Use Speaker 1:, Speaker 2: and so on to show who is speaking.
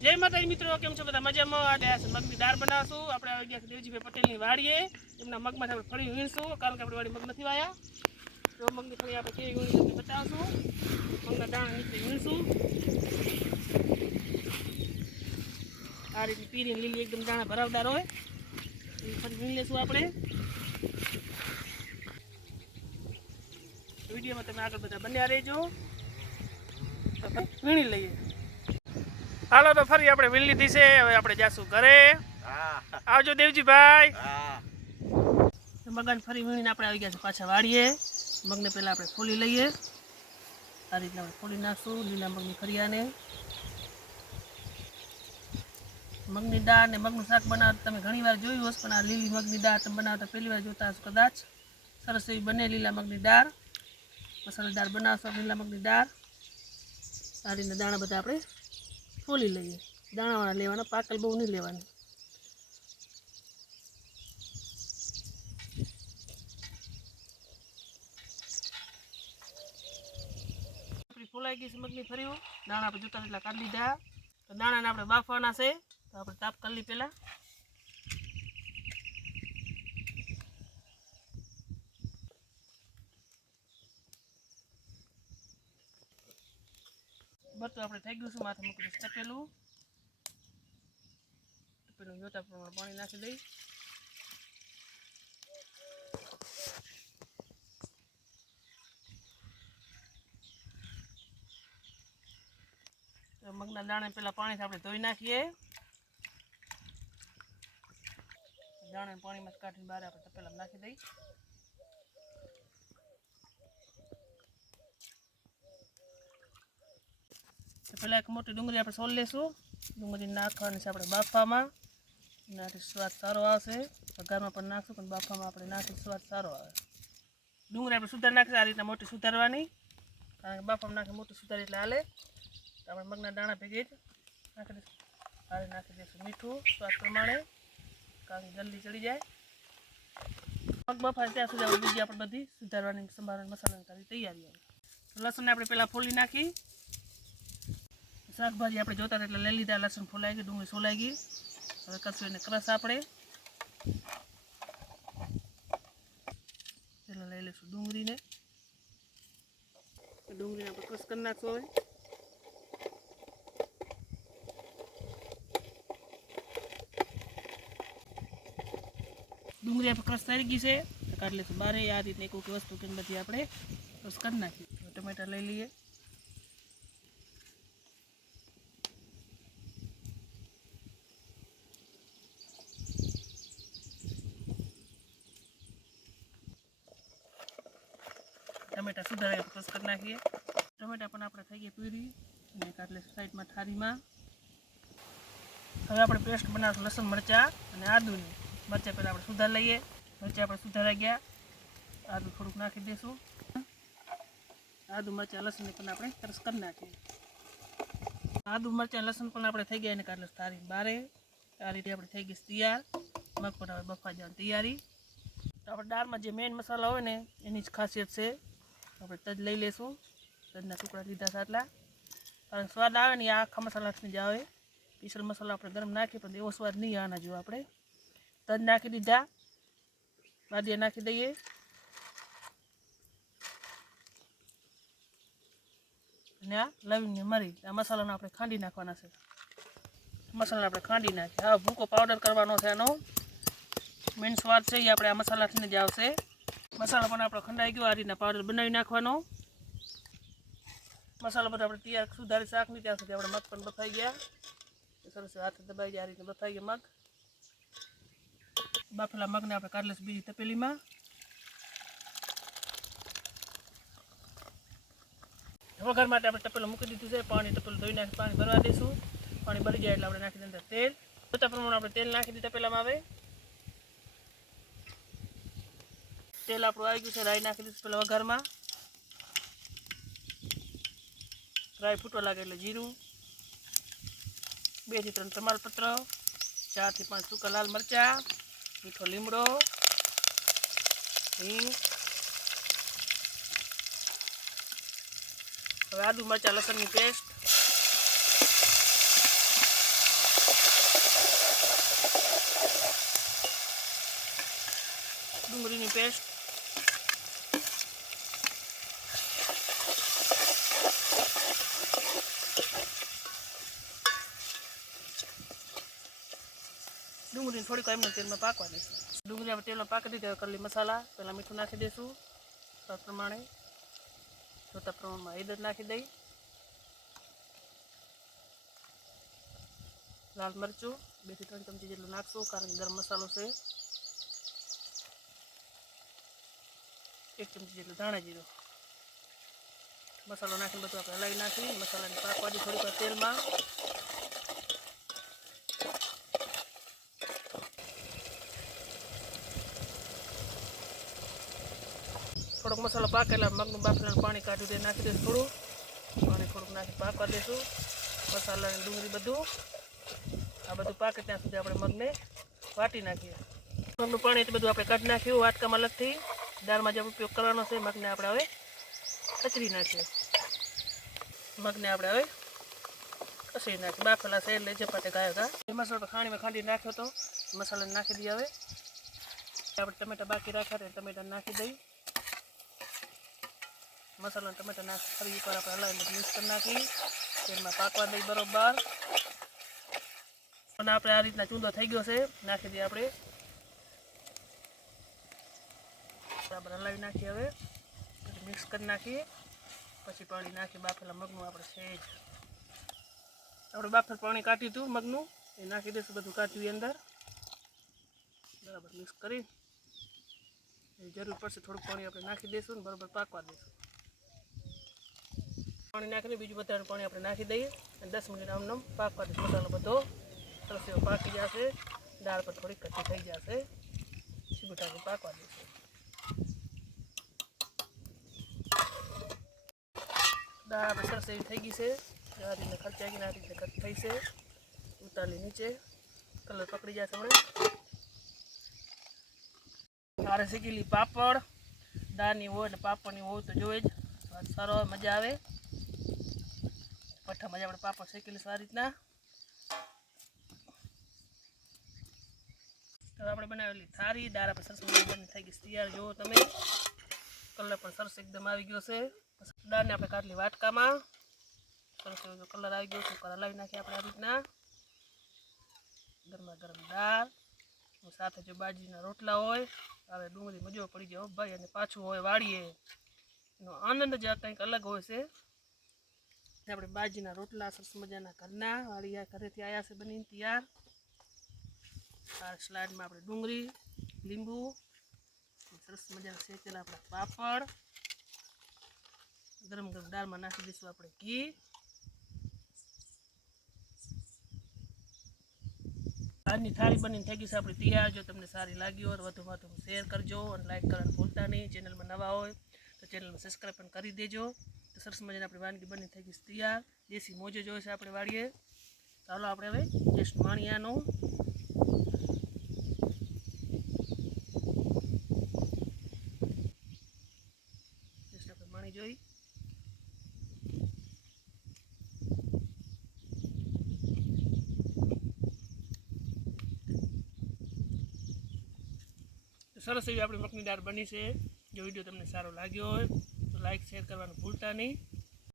Speaker 1: જય માતાજી મિત્રો, કેમ છો બધા? મજામાં? આજે મગની દાળ બનાવશું. આપણે આવી ગયા દેવજીભાઈ પટેલની વાડીએ. એમના મગમાં આપણે ફળી વીણશું, કારણ કે આપણે વાડી મગ નથી વાયા. તો મગની ફળી આપણે કેવી વીણી તમને બતાવશું. મગના દાણા નીચે વીણશું. આ રીતે પીરી લીલી એકદમ દાણા ભરાવદાર હોય. એ ફરી વીણી લેશું આપણે. વિડીયોમાં તમે આગળ બધા બન્યા રહેજો. વીણી લઈએ. હાલો તો ફરી આપણે લીધી છે હવે આપણે જાશું ઘરે. આવજો દેવજીભાઈ. મગન ફરી વીણીને આપણે આવી ગયા છે પાછા વાળીએ મગને પહેલાં આપણે ફોલી લઈએ. આ રીતના આપણે ફોલી નાખશું. લીલા મગની ફરિયાને મગની દાળ ને મગનું શાક બનાવતા તમે ઘણી વાર જોયું હશે પણ આ લીલી મગની દાળ તમે બનાવતા પહેલી વાર જોતા હશો કદાચ. સરસ એવી બને લીલા મગની દાળ. મસાલેદાર બનાવશો લીલા મગની દાળ. આ રીતના દાણા બધા આપણે ફોલી લઈએ. દાણાવાળા લેવાના, પાકલ બહુ નહીં લેવાની. ફોલાઈ ગઈ છે મગની ફર્યું દાણા આપણે જોતા એટલા કાઢી લીધા. દાણાને આપણે બાફવાના છે. તો આપણે તાપ કરી લઈ પહેલાં. બરતું આપણે થઈ ગયું છે, માથે મૂકી દઈશ તપેલું તપેલું જોતા પ્રમાણે પાણી નાખી દઈ મગના દાણા પેલા પાણીથી આપણે ધોઈ નાખીએ. દાણા પાણીમાં કાઢીને બહાર આપણે તપેલામાં નાખી દઈ પહેલાં એક મોટી ડુંગળી આપણે સોલ લેશું ડુંગળી નાખવાની છે આપણે બાફામાં. એનાથી સ્વાદ સારો આવશે. વઘારમાં પણ નાખશું, પણ બાફામાં આપણે નાખી સ્વાદ સારો આવે. ડુંગળી આપણે સુધાર નાખીશું, આ રીતના મોટી સુધારવાની. કારણ કે બાફામાં નાખી મોટી સુધારી એટલે હાલે. આપણે મગના દાણા ભેગી જ નાખી દઈશું. હારે નાખી દઈશું મીઠું, સ્વાદ પ્રમાણે. કારણ કે જલ્દી ચડી જાય. મગ બફાય ત્યાં સુધી આપણે બીજી આપણે બધી સુધારવાની સંભાળવાની મસાલાની તૈયારી આવે લસણને આપણે પહેલાં ફોલી નાખી. શાકભાજી આપણે જોતા એટલે લઈ લીધા, લસણ ફોલાઈ ગયું, ડુંગળી સોલાઈ ગઈ. હવે કરશું એને ક્રશ આપણે. પહેલાં લઈ લઈશું ડુંગળીને. ડુંગળીને આપણે ક્રશ કરી નાખશું હવે. ડુંગળી આપણે ક્રશ થઈ ગઈ છે. કાઢી લઈશું બારે. આ રીતની એક વસ્તુ કે બધી આપણે ક્રશ કરી નાખીએ. ટમેટા લઈ લઈએ. ટમેટા સુધારે ક્રશ કરી નાખીએ. ટમેટા પણ આપણે થઈ ગયા પીરી અને કાટલે સાઈડમાં થાળીમાં. હવે આપણે પેસ્ટ બનાવશું લસણ, મરચાં અને આદુની. મરચાં પહેલાં આપણે સુધાર લઈએ. મરચાં આપણે સુધારાઈ ગયા. આદુ થોડુંક નાખી દઈશું. આદુ, મરચાં, લસણ પણ આપણે ક્રશ કરી નાખીએ. આદુ, મરચાં, લસણ પણ આપણે થઈ ગયા એને કાટલે થાળી બારે. આ રીતે આપણે થઈ ગઈ તૈયાર. મગ પણ હવે બફા જવાની તૈયારી આપણે દાળમાં જે મેઇન મસાલા હોય ને, એની જ ખાસિયત છે આપણે તજ લઈ લેશું. તજના ટુકડા લીધા છે આટલા. કારણ સ્વાદ આવે ને આ આખા મસાલાથી જ આવે. પીસલ મસાલો આપણે ગરમ નાખીએ પણ એવો સ્વાદ નહીં આના જો આપણે. તજ નાખી દીધા. બાદિયા નાખી દઈએ. અને આ લવિંગને મરી. આ મસાલાનો આપણે ખાંડી નાખવાના છે. મસાલા આપણે ખાંડી નાખીએ. હા ભૂકો પાવડર કરવાનો છે આનો. મેન સ્વાદ છે એ આપણે આ મસાલાથી જ આવશે. મસાલો પણ આપણો ખંડાઈ ગયો, આ રીતના પાવડર બનાવી નાખવાનો. મસાલો બધો આપણે તૈયાર સુધારી શાકની ત્યાં સુધી આપણે મગ પણ બફાઈ ગયા. સરસ હાથ દબાઈ ગયા, આ રીતે બફાઈ ગયા મગ. બાફેલા મગને આપણે કાઢી બીજી તપેલીમાં. વઘાર માટે આપણે ટપેલું મૂકી દીધું છે. પાણી ટપેલું ધોઈ નાખી, પાણી ભરવા દઈશું. પાણી ભરી જાય એટલે આપણે નાખી દઈએ તેલ. જોતા પ્રમાણે આપણે તેલ નાખી દીધા પહેલામાં આવે તેલ આપણું આવી ગયું છે, રાઈ નાખી દીધું પેલા વઘારમાં. રાઈ ફૂટવા લાગે એટલે જીરું. બેથી ત્રણ તમાલપત્ર ચારથી પાંચ સૂકા લાલ મરચાં, મીઠો લીમડો, હિંગ. હવે આદુ મરચાં લસણની પેસ્ટ. ડુંગળીની પેસ્ટ. થોડીક એમને તેલમાં પાકવા દઈશું. ડુંગળી તેલમાં પાકી દીધી કરલી મસાલા, પહેલાં મીઠું નાખી દઈશું તો પ્રમાણે. જોતા પ્રમાણમાં હળદર નાખી દઈ. લાલ મરચું, બેથી ત્રણ ચમચી જેટલું નાખશું, કારણ કે ગરમ મસાલો છે. એક ચમચી જેટલું ધાણા જીરું. મસાલો નાખીને બધું આપણે હલાવી નાખી, મસાલાને પાકવાથી થોડીક તેલમાં. થોડોક મસાલો પાકેલા મગનું બાફેલાનું પાણી કાઢી દે, નાખી દઈશું થોડું. પાણી થોડુંક નાખી પાકવા દઈશું. મસાલા અને ડુંગળી બધું. આ બધું પાકે ત્યાં સુધી આપણે મગને વાટી નાખીએ. મગનું પાણી એટલે બધું આપણે કાઢી નાખ્યું, વાટકામાં અલગથી. દાળમાં જે ઉપયોગ કરવાનો છે, મગને આપણે હવે કચરી નાખીએ. મગને આપણે હવે કચરી નાખીએ. બાફેલા છે એટલે ચપાતે ગાયો ગા એ મસાલો ખાણીમાં ખાંડી નાખ્યો તો મસાલાને નાખી દઈએ હવે. આપણે ટમેટા બાકી રાખ્યા હતા ટમેટા નાખી દઈ મસાલો ટમેટા નાખી, ફરી એકવાર આપણે હલાવી બધું મિક્સ કરી નાખી. તેલમાં પાકવા દઈ બરોબર. અને આપણે આ રીતના ચૂંદો થઈ ગયો છે. નાખી દઈએ આપણે. બરાબર હલાવી નાખીએ હવે. મિક્સ કરી નાખીએ. પછી પાણી નાખી બાફેલા મગનું, આપણે સેજ આપણે બાફેલ પાણી કાઢ્યું હતું મગનું. એ નાખી દઈશું બધું કાઢ્યું એ અંદર. બરાબર, મિક્સ કરી. જરૂર પડશે થોડુંક પાણી આપણે નાખી દઈશું ને બરાબર પાકવા દઈશું. પાણી નાખીને બીજું વધારે પાણી આપણે નાખી દઈએ. અને દસ મિનિટ આમ નમ પાકવા દઈશું મસાલો બધો સરસ એવો પાકી જશે. દાળ પર થોડીક કચ્છી થઈ જશે. સીબુટાને પાકવા દઈશું. દાળ આપણે સરસ એવી થઈ ગઈ છે. આ રીતે ખર્ચાઈ ગઈ આ રીતે કટ થઈ છે. ઉતારી નીચે. કલર પકડી જશે હમણાં. મારે શીખેલી પાપડ. દાળની હોય એટલે પાપડની હોય તો જોઈએ જ. સરસ સારો મજા આવે. પઠ્ઠા મજા આપણે પાપડ શેકેલી સારી રીતના. આપણે બનાવેલી થારી દારા પર સરસ થઈ ગઈ તૈયાર જુઓ તમે. કલર પણ સરસ એકદમ આવી ગયો છે. દાળને આપણે કાઢલી વાટકામાં. સરસ એવો કલર આવી ગયો છે. કલર લાવી નાખીએ આપણે આ રીતના. ગરમા ગરમ દાળ. સાથે જો બાજરીના રોટલા હોય. હવે ડુંગળી મજો પડી જાય ભાઈ, અને પાછું હોય વાળીએ. એનો આનંદ જ કંઈક અલગ હોય છે. આપણે બાજીના રોટલા, સરસ મજાના ઘરના. વાળીયા ઘરેથી આવ્યા છે બનીને તૈયાર. આ સ્લાડમાં આપણે ડુંગળી, લીંબુ, સરસ મજાના શેકેલા આપણા પાપડ. ગરમ ગરમ દાળમાં નાખી દઈશું આપણે ઘી. આજની થાળી બનીને થઈ ગઈ છે આપણી તૈયાર. જો તમને સારી લાગી હોય તો વધુમાં વધુ શેર કરજો અને લાઈક કરવાનું ભૂલતા નહીં. ચેનલમાં નવા હોય તો ચેનલમાં સબસ્ક્રાઈબ પણ કરી દેજો. સરસ મજાની આપણી વાનગી બની થઈ ગઈ તૈયાર, દેશી મોજો જોઈએ છે આપણે વાળીએ. ચાલો આપણે હવે ટેસ્ટ માણિયાનો ટેસ્ટ આપણે માણી જોઈ. સરસ એવી આપણી મગની દાળ બની છે. જો વીડિયો તમને સારો લાગ્યો હોય તો લાઈક શેર કરવાનું ભૂલતા નહીં.